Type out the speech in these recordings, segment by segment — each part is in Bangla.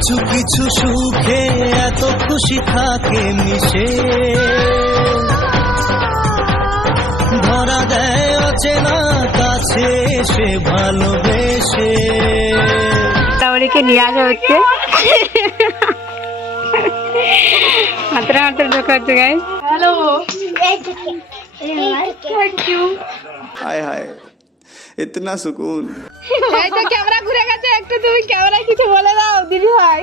কিছু কিছু সুখে এত খুশি থাকে মিশে, ধরা দেয় অচেনা কাছে সে ভালোবেসে। তাওরিকে নিয়ে আসা হচ্ছে, হাতের হাতের ঢোকা হচ্ছে গাইস। Hello, thank you. हाय हाय इतना सुकून। এই তো ক্যামেরা ঘুরে গেছে, একটু তুমি ক্যামেরায় কিছু বলে দাও দিদি ভাই।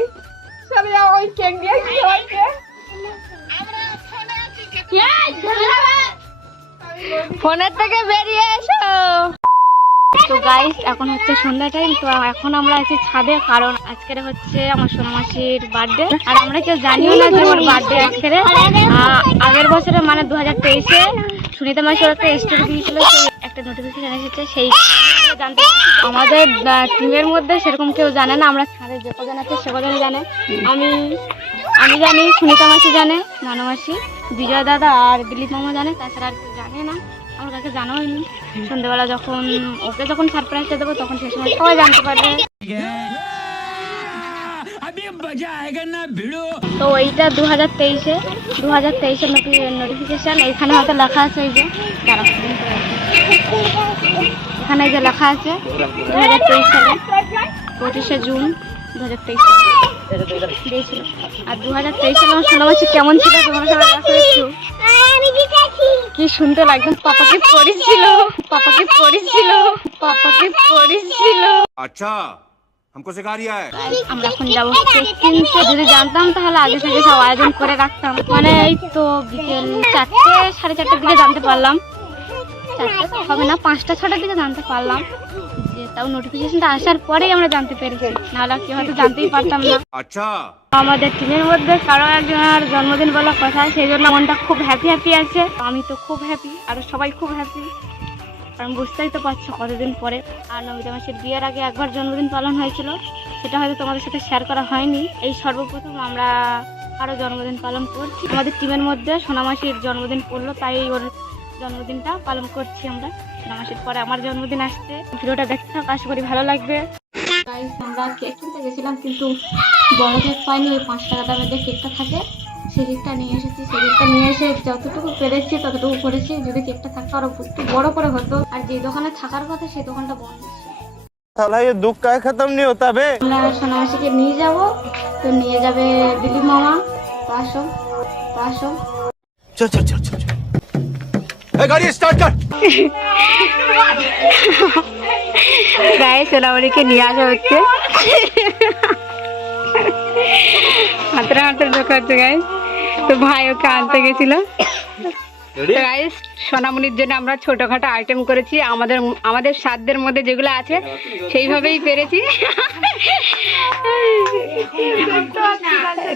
চলে যাও ওই কেক দিয়ে সবাইকে। ফোনের থেকে বেরিয়ে এসো। তো গাইস এখন হচ্ছে সন্ধ্যা টাইম, তো এখন আমরা আছি ছাদে, কারণ আজকের হচ্ছে আমার সোনামাসির বার্থডে। আর আমরা কেউ জানিও না যে ওর বার্থডে আজকের। আগের বছরে মানে 2023-এ সুনিতা মাসি ওর একটা স্টোরি দিয়েছিল, সেই একটা নোটিফিকেশন এসেছে, সেই জানতে। আমাদের টিমের মধ্যে সেরকম কেউ জানে না, আমরা ছাদে যে কজন আছে সে কজনই জানে। আমি জানি, সুনিতা মাসি জানে, মানো মাসি, বিজয় দাদা আর দিলীপ মামা জানে, তাছাড়া আর কেউ জানে না। আমার কাছে জানা হয়নি। সন্ধ্যেবেলা ওকে যখন সারপ্রাইজটা দেবো তখন সেই সময় সবাই জানতে পারবে। তো এইটা 2023-এর নোটিফিকেশন। এইখানে হয়তো লেখা আছে, এই যে এখানে যে লেখা আছে 2023 সালে 25শে জুন 2023 দিয়েছিল। আর 2023 সালে আমার সোনামাসি কেমন ছিল তোমরা সবাই দেখো একটু। কি সুন্দর লাগছে। পাপাকে পড়েছিল। अच्छा हमको सिखा रिया है। আমরা এখন যাবো কেক কিনতে। যদি জানতাম তাহলে আগে থেকে সব আয়োজন করে রাখতাম। মানে এই তো বিকেল 4টে 4:30টার দিকে জানতে পারলাম। 4টে হবে না, 5টা 6টার দিকে জানতে পারলাম যে, তাও নোটিফিকেশনটা আসার পরেই আমরা জানতে পেরেছি, নাহলে কি হয়তো জানতেই পারতাম না। अच्छा আমাদের টিমের মধ্যে কারো একজনের জন্মদিন বলা কথা, সেই জন্য মনটা খুব হ্যাপি আছে। আমি তো খুব হ্যাপি, আর সবাই খুব হ্যাপি, কারণ বুঝতেই তো পারছো কতদিন পরে। আর নমিতা মাসির বিয়ের আগে একবার জন্মদিন পালন হয়েছিল, সেটা হয়তো তোমাদের সাথে শেয়ার করা হয়নি। এই সর্বপ্রথম আমরা কারো জন্মদিন পালন করছি। আমাদের টিমের মধ্যে সোনামাসির জন্মদিন পড়লো, তাই ওর জন্মদিনটা পালন করছি আমরা। সোনামাসির পরে আমার জন্মদিন আসছে। ভিডিওটা দেখতে থাকো, আশা করি ভালো লাগবে। আমরা কেক কিনতে গেছিলাম, কিন্তু বড় কেক পাইনি। ওই 5 টাকা দামের যে কেকটা থাকে সেই কেকটা নিয়ে এসেছি। সেই কেকটা নিয়ে এসে যতটুকু পেরেছি ততটুকু করেছি। যদি কেকটা থাকতো আরো একটু বড় করে হতো। আর যে দোকানে থাকার কথা সেই দোকানটা বন্ধ। साला ये दुख का खत्म नहीं होता बे। আমরা সোনামাসিকে নিয়ে যাব, তো নিয়ে যাবে দিলীপ মামা। পাশো चल चल चल चल गाड़ी स्टार्ट कर। গায়ে সোনামাসিকে নিয়ে আসা হচ্ছে, হাতের ঢোকা হচ্ছে গায়ে। তো ভাই ওকে আনতে গেছিল। গাইস সোনামণির জন্য আমরা ছোটখাটো আইটেম করেছি, আমাদের সাধ্যের মধ্যে যেগুলো আছে সেইভাবেই পেরেছি।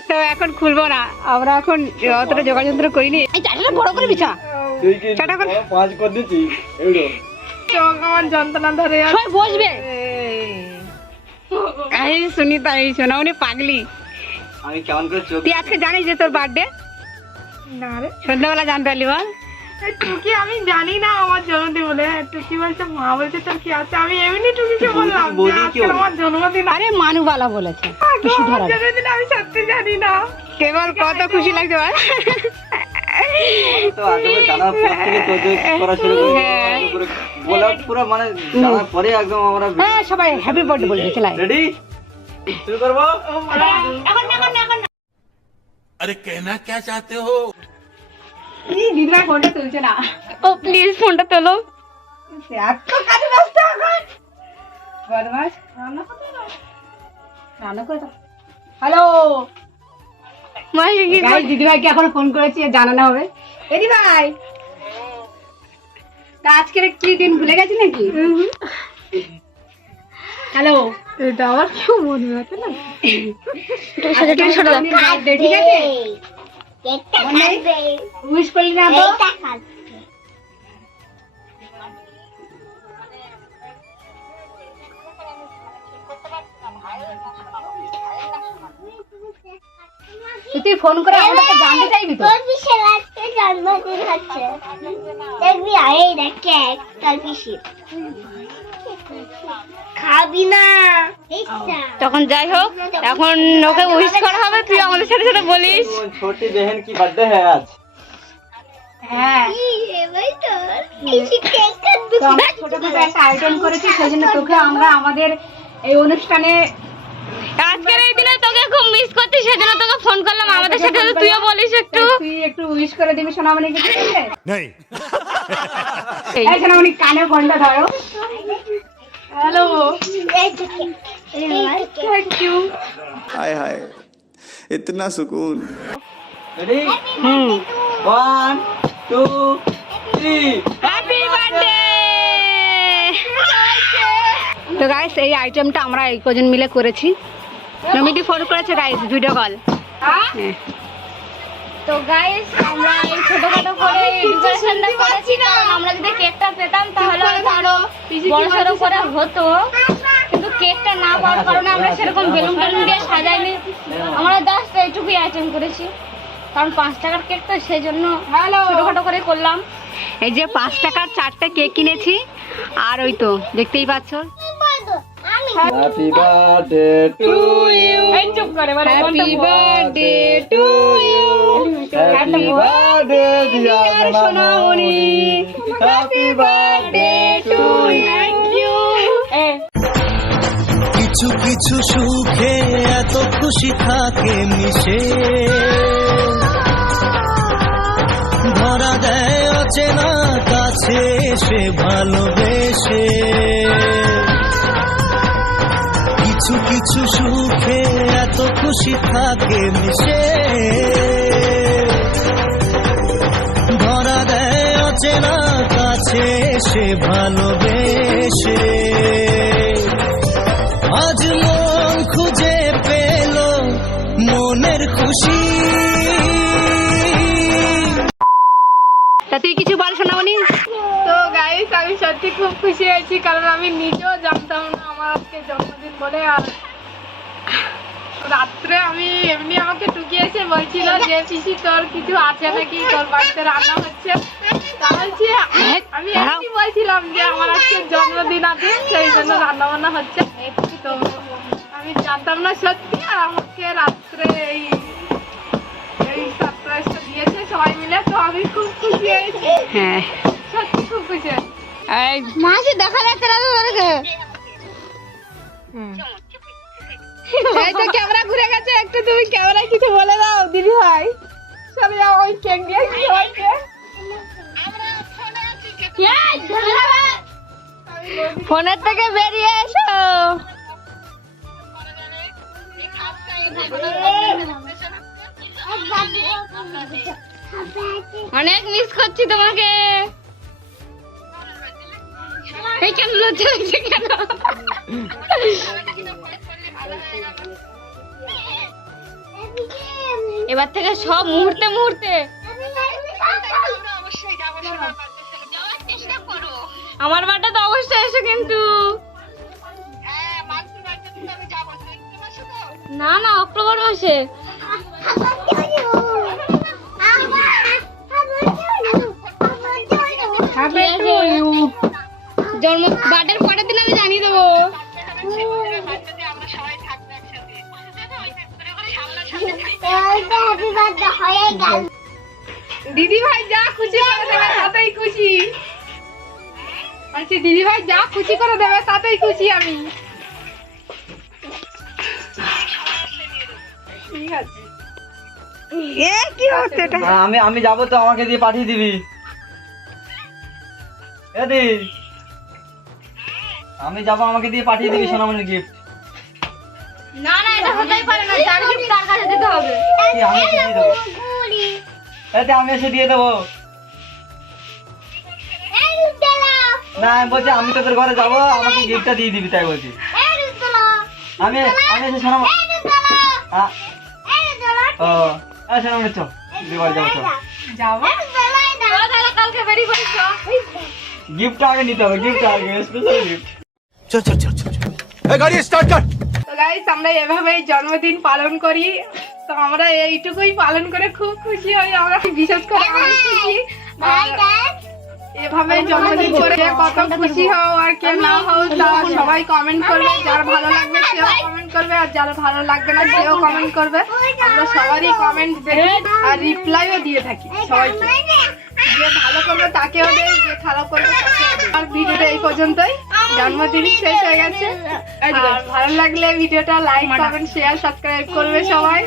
তো এখন খুলবো না, আমরা এখন অতটা যোগাযন্ত্র করিনি। এই চাটাটা বড় করে বিছা, চাটা করে 5 করে দিচ্ছি। আমার যন্ত্রণা ধরে সবাই বসবে। এই সুনিতা, এই সোনামণি পাগলি। আমি কেমন করে চোখ তুই আজকে জানিস যে তোর বার্থডে? না রে, সন্ধ্যাবেলা জানতে পারলি বল। টুকি আমি জানি না আমার জন্মদিন বলে। টুকি বলছে, মা বলছে তোর কি আছে। আমি এমনি টুকিকে বললাম আমার জন্মদিন। আরে মানুবালা বলেছে জন্মদিন, আমি সত্যি জানি না। কেবল কত খুশি লাগছে বল। তো আজকে জানার পর থেকে তো করা শুরু করে বলা পুরো মানে জানার পরে একদম আমরা হ্যাঁ সবাই হ্যাপি বার্থডে বলবে। চলে রেডি শুরু করব। এখন अरे कहना क्या चाहते हो? দিদিরা ফোনটা তুলছে না। ও প্লিজ ফোনটা তোলো। এত কাজে ব্যস্ত এখন। বদমাস রান্না করে দাও। হ্যালো মাসি, কি গাইস দিদিভাইকে এখন ফোন করেছি, জানানো হবে। দিদিভাই তা আজকের কি দিন ভুলে গেছি নাকি? হ্যালো, এটা আমার খুব মনে হচ্ছে না। ঠিক আছে, উইশ করলি না তো? তুই ফোন করে আমাকে জানতে চাইবি তো? জন্মদিন হচ্ছে দেখবি, এই দেখ কেক তার পিসি খাবি না তখন যাই হোক, এখন ওকে উইশ করা হবে, তুই আমাদের সাথে সাথে বলিস। छोटी बहन की बर्थडे है आज। হ্যাঁ, তো আমরা ছোটখাটো একটা আয়োজন করেছি, সেই জন্য তোকে আমরা আমাদের এই অনুষ্ঠানে আজকের এই দিনে তোকে খুব মিস করছি, সেজন্য তোকে ফোন করলাম। আমাদের সাথে তুইও বলিস একটু, তুই একটু উইশ করে দিবি সোনামণি কে। नहीं এই সোনামণি কানে ফোনটা ধরো। Hello, thank you. हाय हाय इतना सुकून। Ready 1 2 3 happy birthday. তো গাইস, এই আইটেমটা আমরা এই কজন মিলে করেছি। নমিটি ফোন করেছে গাইস, ভিডিও কল। তো গাইস, আমরা এই ছোটখাটো করে ডেকোরেশনটা করেছি, কারণ আমরা যদি কেকটা পেতাম তাহলে আরো বড়সড় করে হতো, কিন্তু কেকটা না পাওয়ার কারণে আমরা সেরকম বেলুন টেলুন দিয়ে সাজাইনি। আমরা জাস্ট এইটুকুই আইটেম করেছি, কারণ 5 টাকার কেক তো, সেই জন্য ছোটখাটো করে করলাম। এই যে 5 টাকার 4টে কেক কিনেছি, আর ওই তো দেখতেই পাচ্ছ। हैप्पी बर्थडे टू यू এই চুপ করে বলো, happy birthday to you. Happy birthday dear Sonamoni happy birthday to thank you. কিছু কিছু সুখে এত খুশি থাকে মিশে, ধরা দেয় অচেনা কাছে সে ভালোবেসে। কিছু কিছু সুখে এত খুশি থাকে মিশে, ধরা দেয় অচেনা কাছে সে ভালোবেসে। আজ মন খুঁজে পেল মনের খুশি। তা তুই কিছু বল সোনামণি। তো গাইস, আমি সত্যি খুব খুশি হয়েছি, কারণ আমি নিজেও জানতাম না আমার আজকে জন্মদিন বলে। আর রাত্রে আমি এমনি আমাকে টুকিয়েছে, বলছিল যে পিসি তোর কিছু আছে নাকি, তোর বাড়িতে রান্না হচ্ছে। তা বলছি, আমি এমনি বলছিলাম যে আমার আজকে জন্মদিন আছে, সেই জন্য রান্না বান্না হচ্ছে। তো আমি জানতাম না সত্যি, আর আমাকে রাত্রে এই সারপ্রাইজটা দিয়েছে সবাই মিলে, তো আমি খুব খুশি হয়েছি। হ্যাঁ, সত্যি খুব খুশি হয়েছি। এই মাসি দেখা যাচ্ছে না তোদেরকে। এই তো ক্যামেরা ঘুরে গেছে, একটু তুমি ক্যামেরায় কিছু বলে দাও দিদি ভাই। চলে যাও ওই কেক দিয়ে সবাইকে। ফোনের থেকে বেরিয়ে এসো। অনেক মিস করছি তোমাকে। এই কেন লজ্জা লাগছে কেন? এবার থেকে সব মুহূর্তে মুহূর্তে। আমার বাড়িতে তো অবশ্যই এসো কিন্তু। না না, অক্টোবর মাসে। জন্ম বার্থডের পরের দিন আমি জানিয়ে দেবো। দিদি ভাই যা খুশি করে দেবে তাতেই খুশি। আচ্ছা দিদি ভাই যা খুশি করে দেবে তাতেই খুশি আমি। ঠিক আছে। আমি যাবো তো, আমাকে দিয়ে পাঠিয়ে দিবি। এদি আমি যাবো, আমাকে দিয়ে পাঠিয়ে দিবি সোনামণির গিফট। না না, এটা হতেই পারে না, যার গিফট তার কাছে দিতে হবে। আমি এসে দিয়ে দেবো। এতে আমি এসে দিয়ে দেবো। না আমি বলছি, আমি তোদের ঘরে যাবো, আমাকে গিফটটা দিয়ে দিবি, তাই বলছি। আমি এসে সোনাম সোনামণি চ দিদি বাড়ি যাবো। যাবো তাহলে কালকে বেরিয়ে পড়িস। गिफ्ट आगे नहीं था, गिफ्ट आगे स्पेशल गिफ्ट। चल चल चल चल चल ए, गाड़ी स्टार्ट कर। তো গাইস, আমরা এভাবেই জন্মদিন পালন করি। তো আমরা এইটুকুই পালন করে খুব খুশি হই। আমরা বিশেষ করে আমি খুশি। এভাবে জন্মদিন করে কত খুশি হও আর কে না হও তা সবাই কমেন্ট করবে, যার ভালো লাগবে সেও কমেন্ট করবে আর যার ভালো লাগবে না সেও কমেন্ট করবে। আমরা সবারই কমেন্ট দেখি আর রিপ্লাইও দিয়ে থাকি সবাইকে, যে ভালো করবে তাকেও দেয়, যে খারাপ করবে তাকেও দেয়। আর ভিডিওটা এই পর্যন্তই, জন্মদিন শেষ হয়ে গেছে। আর ভালো লাগলে ভিডিওটা লাইক কমেন্ট শেয়ার সাবস্ক্রাইব করবে সবাই।